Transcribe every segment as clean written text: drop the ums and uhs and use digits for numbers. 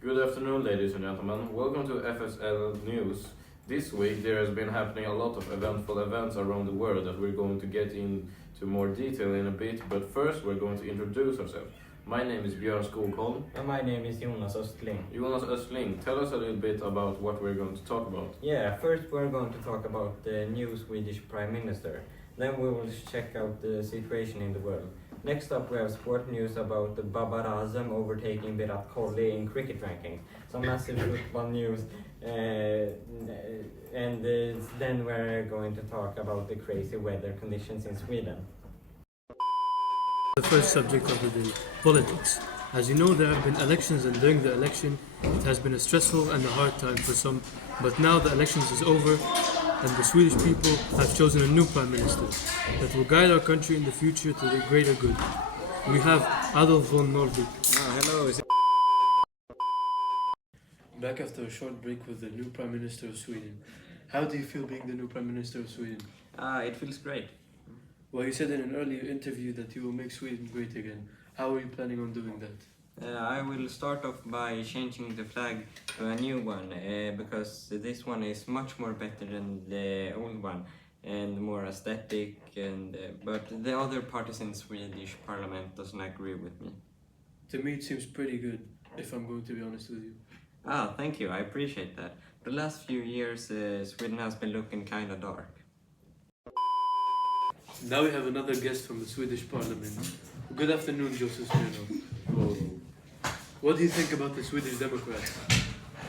Good afternoon, ladies and gentlemen. Welcome to FFSL News. This week there has been happening a lot of eventful events around the world that we're going to get into more detail in a bit, but first we're going to introduce ourselves. My name is Björn Skogholm. And my name is Jonas Östling. Jonas Östling, tell us a little bit about what we're going to talk about. Yeah, first we're going to talk about the new Swedish Prime Minister. Then we will check out the situation in the world. Next up we have sport news about the Autism overtaking Virat Kohli in cricket rankings. Some massive football news. And then we're going to talk about the crazy weather conditions in Sweden. The first subject of the day, politics. As you know, there have been elections, and during the election it has been a stressful and a hard time for some, but now the elections is over and the Swedish people have chosen a new prime minister that will guide our country in the future to the greater good. We have Adolf von Norvik. Hello. Back after a short break with the new prime minister of Sweden. How do you feel being the new prime minister of Sweden? It feels great. Well, you said in an earlier interview that you will make Sweden great again. How are you planning on doing that? I will start off by changing the flag to a new one because this one is much more better than the old one and more aesthetic, but the other parties in Swedish parliament doesn't agree with me. To me it seems pretty good, if I'm going to be honest with you. Thank you, I appreciate that. The last few years Sweden has been looking kinda dark. Now we have another guest from the Swedish parliament. Good afternoon, Joseph Smirnov. What do you think about the Swedish Democrats?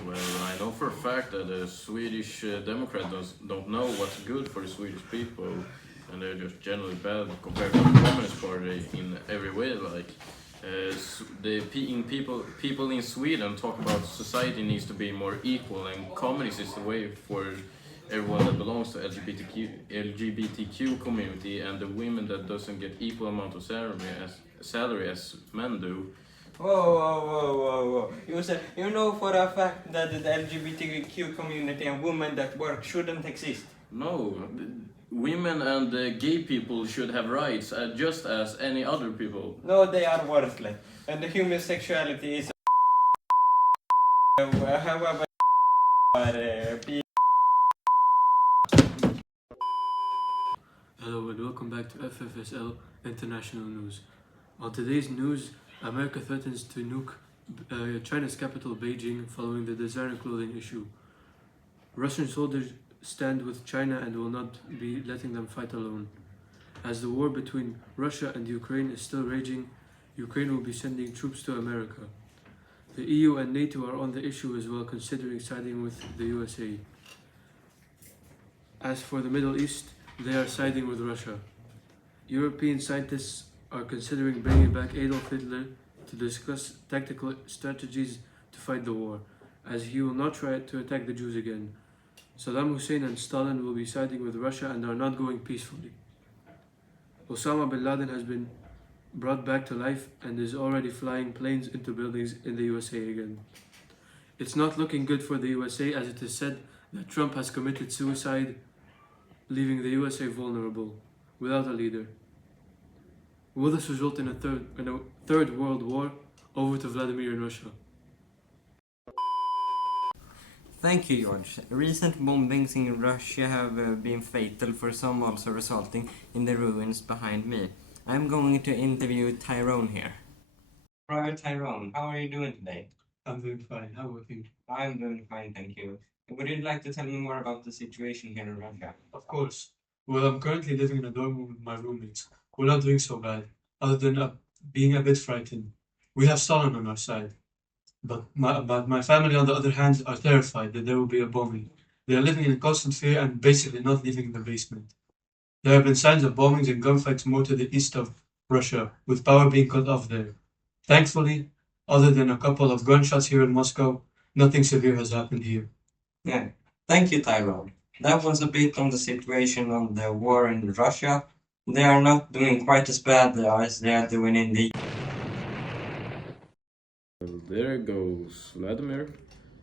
Well, I know for a fact that the Swedish Democrats don't know what's good for the Swedish people, and they're just generally bad compared to the Communist Party in every way. Like, people in Sweden talk about society needs to be more equal, and communist is the way for everyone that belongs to LGBTQ community, and the women that doesn't get equal amount of salary as men do. Whoa. You know for a fact that the LGBTQ community and women that work shouldn't exist. No, women and gay people should have rights just as any other people. No, they are worthless. And the human sexuality is however Hello and welcome back to FFSL International News. On today's news, America threatens to nuke China's capital Beijing following the designer clothing issue. Russian soldiers stand with China and will not be letting them fight alone. As the war between Russia and Ukraine is still raging, Ukraine will be sending troops to America. The EU and NATO are on the issue as well, considering siding with the USA. As for the Middle East, they are siding with Russia. European scientists are considering bringing back Adolf Hitler to discuss tactical strategies to fight the war, as he will not try to attack the Jews again. Saddam Hussein and Stalin will be siding with Russia and are not going peacefully. Osama bin Laden has been brought back to life and is already flying planes into buildings in the USA again. It's not looking good for the USA, as it is said that Trump has committed suicide, leaving the USA vulnerable, without a leader. Will this result in a third world war? Over to Vladimir in Russia. Thank you, George. Recent bombings in Russia have been fatal for some, also resulting in the ruins behind me. I'm going to interview Tyrone here. Right, Tyrone, how are you doing today? I'm doing fine. How about you? I'm doing fine, thank you. Would you like to tell me more about the situation here in Russia? Of course. Well, I'm currently living in a dorm room with my roommates. We're not doing so bad, other than being a bit frightened. We have Stalin on our side. But my family, on the other hand, are terrified that there will be a bombing. They are living in constant fear and basically not leaving the basement. There have been signs of bombings and gunfights more to the east of Russia, with power being cut off there. Thankfully, other than a couple of gunshots here in Moscow, nothing severe has happened here. Yeah, thank you, Tyrone. That was a bit on the situation on the war in Russia. They are not doing quite as bad as they are doing in the... Well, there goes Vladimir.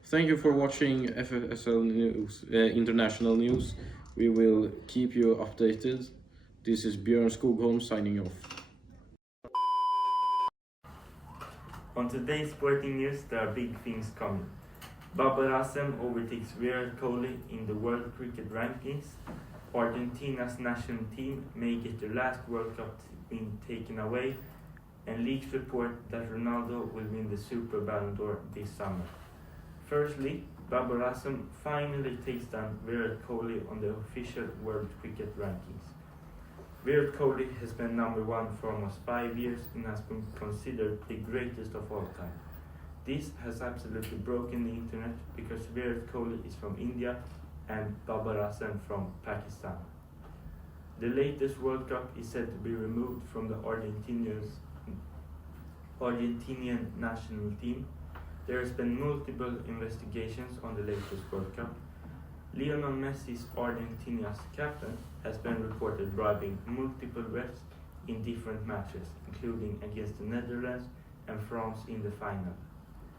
Thank you for watching FFSL News, International News. We will keep you updated. This is Björn Skogholm signing off. On today's sporting news, there are big things coming. Autism overtakes Virat Kohli in the World Cricket rankings. Argentina's national team may get their last World Cup win taken away, and leaks report that Ronaldo will win the Super Ballon d'Or this summer. Firstly, Autism finally takes down Virat Kohli on the official World Cricket rankings. Virat Kohli has been number one for almost 5 years and has been considered the greatest of all time. This has absolutely broken the internet because Virat Kohli is from India and Autism from Pakistan. The latest World Cup is said to be removed from the Argentinian national team. There has been multiple investigations on the latest World Cup. Lionel Messi's Argentina's captain has been reported bribing multiple refs in different matches, including against the Netherlands and France in the final.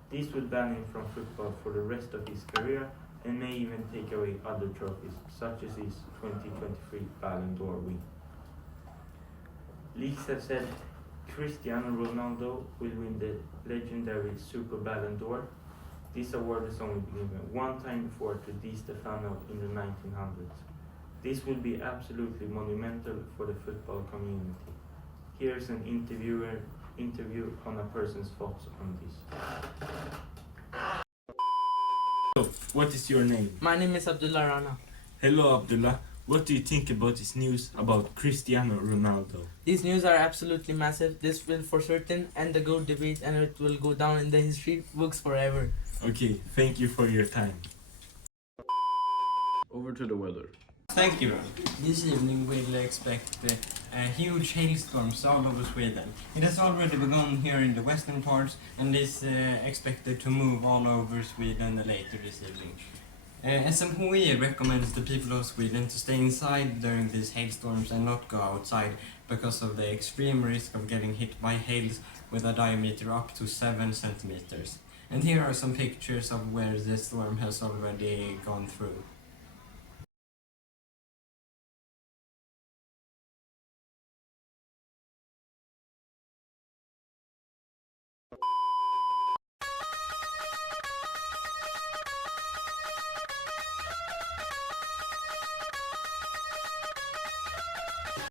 This will ban him from football for the rest of his career and may even take away other trophies, such as his 2023 Ballon d'Or win. Leaks have said Cristiano Ronaldo will win the legendary Super Ballon d'Or. This award has only been given one time before to Di Stefano in the 1900s. This will be absolutely monumental for the football community. Here's an interview on a person's thoughts on this. So, what is your name? My name is ABDULLAH RANA. Hello, Abdullah. What do you think about this news about Cristiano Ronaldo? These news are absolutely massive. This will for certain end the GOAT debate and it will go down in the history books forever. Okay, thank you for your time. Over to the weather. Thank you. This evening we'll expect huge hailstorms all over Sweden. It has already begun here in the western parts and is expected to move all over Sweden later this evening. SMHI recommends the people of Sweden to stay inside during these hailstorms and not go outside because of the extreme risk of getting hit by hails with a diameter up to 7 centimeters. And here are some pictures of where the storm has already gone through.